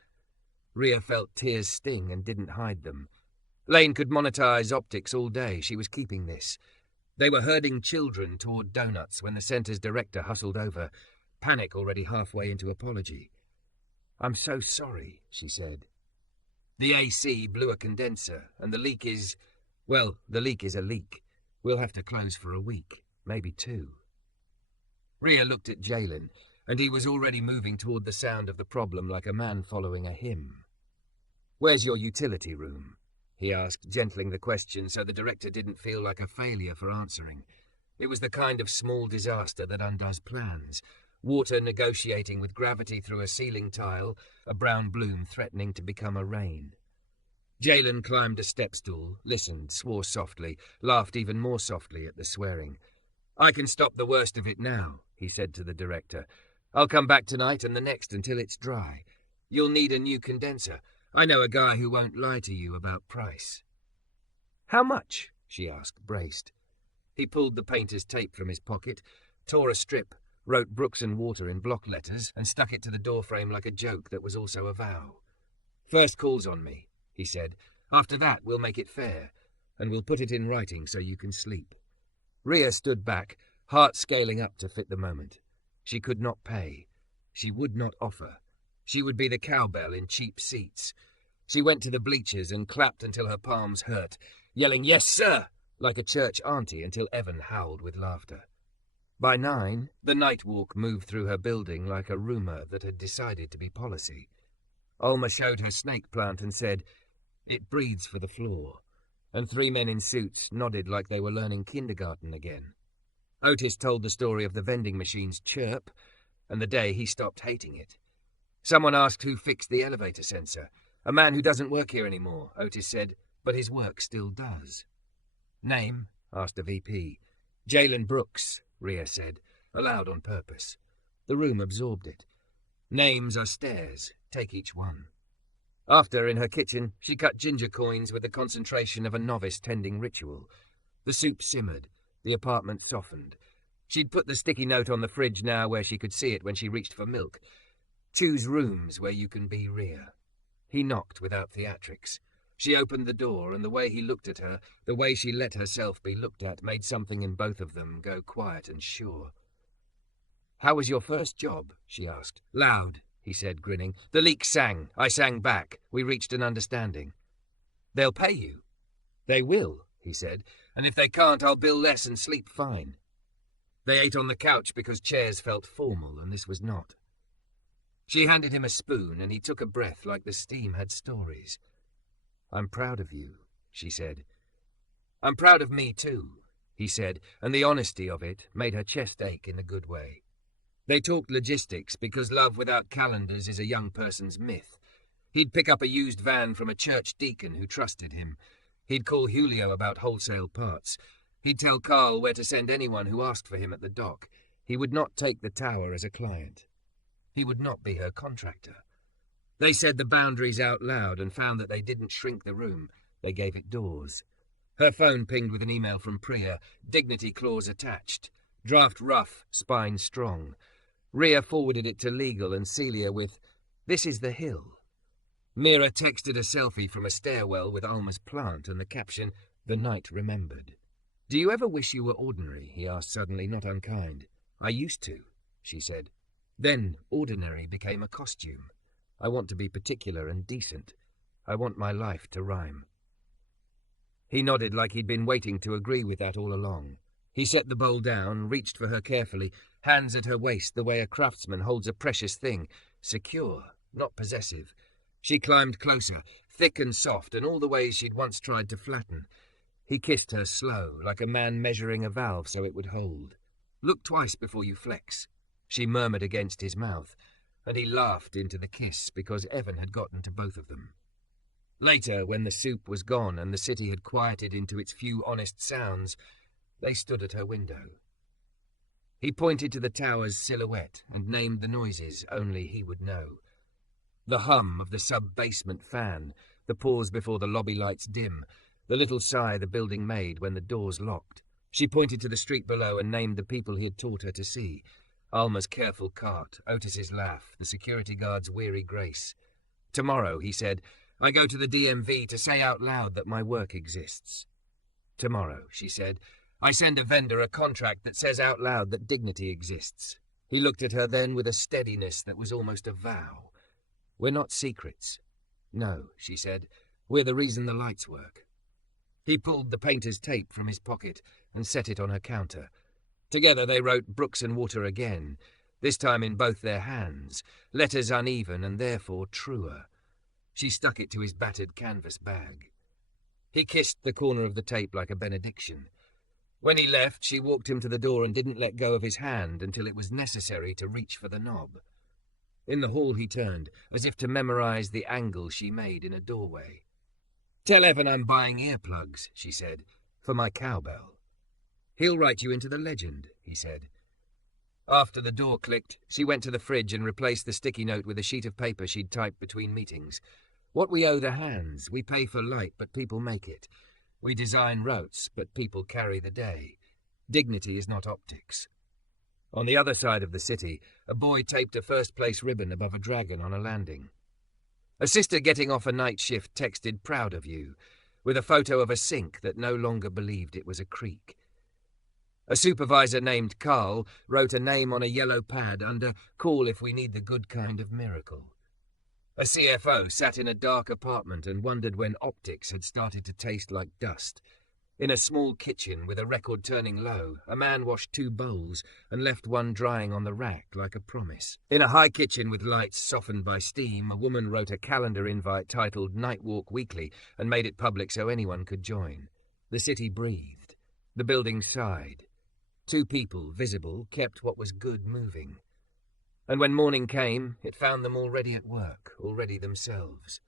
Rhea felt tears sting and didn't hide them. Lane could monetize optics all day. She was keeping this. They were herding children toward donuts when the centre's director hustled over, panic already halfway into apology. I'm so sorry, she said. The AC blew a condenser, and the leak is a leak. We'll have to close for a week, maybe 2. Rhea looked at Jalen, and he was already moving toward the sound of the problem like a man following a hymn. Where's your utility room? He asked, gentling the question so the director didn't feel like a failure for answering. It was the kind of small disaster that undoes plans. Water negotiating with gravity through a ceiling tile, a brown bloom threatening to become a rain. Jalen climbed a step stool, listened, swore softly, laughed even more softly at the swearing. "I can stop the worst of it now," he said to the director. "I'll come back tonight and the next until it's dry. You'll need a new condenser. I know a guy who won't lie to you about price." "How much?" she asked, braced. He pulled the painter's tape from his pocket, tore a strip, wrote Brooks and Water in block letters, and stuck it to the doorframe like a joke that was also a vow. "First call's on me," he said. "After that, we'll make it fair, and we'll put it in writing so you can sleep." Rhea stood back, heart scaling up to fit the moment. She could not pay. She would not offer. She would be the cowbell in cheap seats. She went to the bleachers and clapped until her palms hurt, yelling, "Yes, sir!" like a church auntie until Evan howled with laughter. By 9, the night walk moved through her building like a rumour that had decided to be policy. Alma showed her snake plant and said, "It breathes for the floor," and 3 men in suits nodded like they were learning kindergarten again. Otis told the story of the vending machine's chirp and the day he stopped hating it. Someone asked who fixed the elevator sensor. "A man who doesn't work here anymore," Otis said, "but his work still does." "Name?" asked the VP. "Jalen Brooks," Rhea said, aloud on purpose. The room absorbed it. "Names are stairs. Take each one." After, in her kitchen, she cut ginger coins with the concentration of a novice tending ritual. The soup simmered. The apartment softened. She'd put the sticky note on the fridge now where she could see it when she reached for milk. "Choose rooms where you can be Rhea." He knocked without theatrics. She opened the door, and the way he looked at her, the way she let herself be looked at, made something in both of them go quiet and sure. "How was your first job?" she asked. "Loud," he said, grinning. "The leak sang. I sang back. We reached an understanding." "They'll pay you." "They will," he said, "and if they can't, I'll bill less and sleep fine." They ate on the couch because chairs felt formal, and this was not. She handed him a spoon, and he took a breath like the steam had stories. "I'm proud of you," she said. "I'm proud of me, too," he said, and the honesty of it made her chest ache in a good way. They talked logistics because love without calendars is a young person's myth. He'd pick up a used van from a church deacon who trusted him. He'd call Julio about wholesale parts. He'd tell Carl where to send anyone who asked for him at the dock. He would not take the tower as a client. He would not be her contractor. They said the boundaries out loud and found that they didn't shrink the room. They gave it doors. Her phone pinged with an email from Priya, dignity clause attached. Draft rough, spine strong. Rhea forwarded it to legal and Celia with, "This is the hill." Mira texted a selfie from a stairwell with Alma's plant and the caption, "The night remembered." "Do you ever wish you were ordinary?" he asked suddenly, not unkind. "I used to," she said. "Then ordinary became a costume. I want to be particular and decent. I want my life to rhyme." He nodded like he'd been waiting to agree with that all along. He set the bowl down, reached for her carefully, hands at her waist the way a craftsman holds a precious thing, secure, not possessive. She climbed closer, thick and soft, and all the ways she'd once tried to flatten. He kissed her slow, like a man measuring a valve so it would hold. "Look twice before you flex," she murmured against his mouth, and he laughed into the kiss because Evan had gotten to both of them. Later, when the soup was gone and the city had quieted into its few honest sounds, they stood at her window. He pointed to the tower's silhouette and named the noises only he would know. The hum of the sub-basement fan, the pause before the lobby lights dim, the little sigh the building made when the doors locked. She pointed to the street below and named the people he had taught her to see. Alma's careful cart, Otis's laugh, the security guard's weary grace. "Tomorrow," he said, "I go to the DMV to say out loud that my work exists." "Tomorrow," she said, "I send a vendor a contract that says out loud that dignity exists." He looked at her then with a steadiness that was almost a vow. "We're not secrets." "No," she said, "we're the reason the lights work." He pulled the painter's tape from his pocket and set it on her counter. Together they wrote Brooks and Water again, this time in both their hands, letters uneven and therefore truer. She stuck it to his battered canvas bag. He kissed the corner of the tape like a benediction. When he left, she walked him to the door and didn't let go of his hand until it was necessary to reach for the knob. In the hall he turned, as if to memorize the angle she made in a doorway. "Tell Evan I'm buying earplugs," she said, "for my cowbell." "He'll write you into the legend," he said. After the door clicked, she went to the fridge and replaced the sticky note with a sheet of paper she'd typed between meetings. "What we owe the hands, we pay for light, but people make it. We design routes, but people carry the day. Dignity is not optics." On the other side of the city, a boy taped a first-place ribbon above a dragon on a landing. A sister getting off a night shift texted "proud of you," with a photo of a sink that no longer believed it was a creek. A supervisor named Carl wrote a name on a yellow pad under "call if we need the good kind of miracle." A CFO sat in a dark apartment and wondered when optics had started to taste like dust. In a small kitchen with a record turning low, a man washed 2 bowls and left one drying on the rack like a promise. In a high kitchen with lights softened by steam, a woman wrote a calendar invite titled Night Walk Weekly and made it public so anyone could join. The city breathed. The building sighed. 2 people, visible, kept what was good moving. And when morning came, it found them already at work, already themselves.